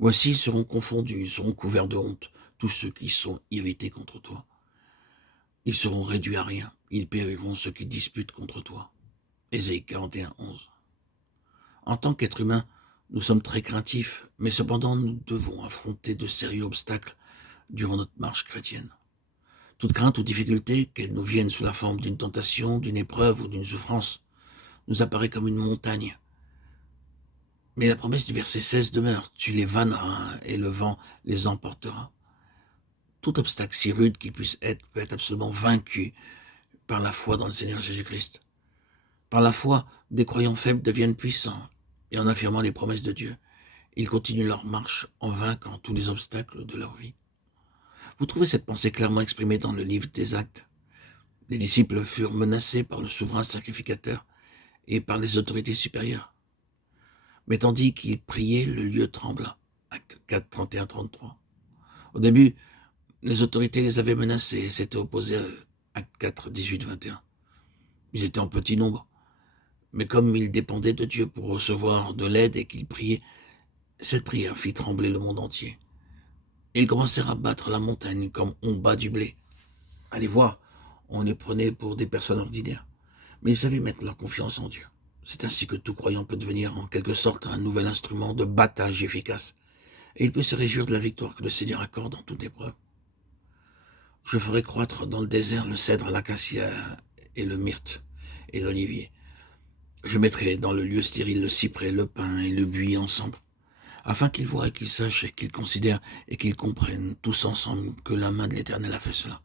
Voici, ils seront confondus, ils seront couverts de honte, tous ceux qui sont irrités contre toi. Ils seront réduits à rien, ils périront ceux qui disputent contre toi. Ésaïe 41, 11. En tant qu'être humain, nous sommes très craintifs, mais cependant nous devons affronter de sérieux obstacles durant notre marche chrétienne. Toute crainte ou difficulté, qu'elle nous vienne sous la forme d'une tentation, d'une épreuve ou d'une souffrance, nous apparaît comme une montagne. Mais la promesse du verset 16 demeure, tu les vanneras et le vent les emportera. Tout obstacle si rude qu'il puisse être peut être absolument vaincu par la foi dans le Seigneur Jésus-Christ. Par la foi, des croyants faibles deviennent puissants, et en affirmant les promesses de Dieu, ils continuent leur marche en vainquant tous les obstacles de leur vie. Vous trouvez cette pensée clairement exprimée dans le livre des Actes. Les disciples furent menacés par le souverain sacrificateur et par les autorités supérieures. Mais tandis qu'ils priaient, le lieu trembla. Acte 4, 31, 33. Au début, les autorités les avaient menacés et s'étaient opposés à eux. Acte 4, 18, 21. Ils étaient en petit nombre, mais comme ils dépendaient de Dieu pour recevoir de l'aide et qu'ils priaient, cette prière fit trembler le monde entier. Et ils commencèrent à battre la montagne comme on bat du blé. Allez voir, on les prenait pour des personnes ordinaires, mais ils savaient mettre leur confiance en Dieu. C'est ainsi que tout croyant peut devenir en quelque sorte un nouvel instrument de battage efficace, et il peut se réjouir de la victoire que le Seigneur accorde en toute épreuve. Je ferai croître dans le désert le cèdre, l'acacia et le myrte et l'olivier. Je mettrai dans le lieu stérile le cyprès, le pin et le buis ensemble, afin qu'ils voient et qu'ils sachent et qu'ils considèrent et qu'ils comprennent tous ensemble que la main de l'Éternel a fait cela,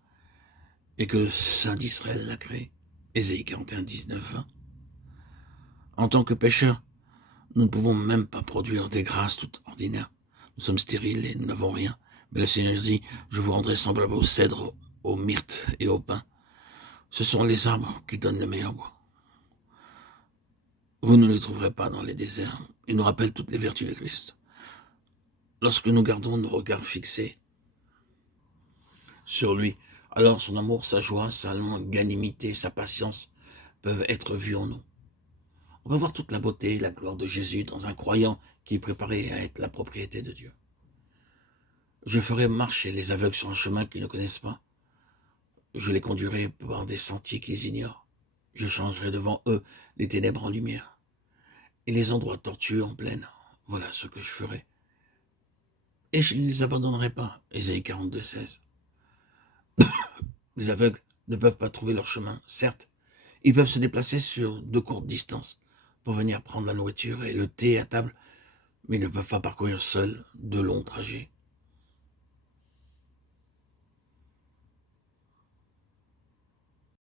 et que le Saint d'Israël l'a créé. Ésaïe 41, 19, 20. En tant que pécheurs, nous ne pouvons même pas produire des grâces toutes ordinaires. Nous sommes stériles et nous n'avons rien. Mais le Seigneur dit, je vous rendrai semblable au cèdre, au myrte et au pin. Ce sont les arbres qui donnent le meilleur bois. Vous ne les trouverez pas dans les déserts. Ils nous rappellent toutes les vertus de Christ. Lorsque nous gardons nos regards fixés sur lui, alors son amour, sa joie, sa longanimité, sa patience peuvent être vus en nous. On peut voir toute la beauté et la gloire de Jésus dans un croyant qui est préparé à être la propriété de Dieu. Je ferai marcher les aveugles sur un chemin qu'ils ne connaissent pas. Je les conduirai par des sentiers qu'ils ignorent. Je changerai devant eux les ténèbres en lumière et les endroits tortueux en plaine. Voilà ce que je ferai. Et je ne les abandonnerai pas. Ésaïe 42, 16. Les aveugles ne peuvent pas trouver leur chemin, certes. Ils peuvent se déplacer sur de courtes distances pour venir prendre la nourriture et le thé à table, mais ils ne peuvent pas parcourir seuls de longs trajets.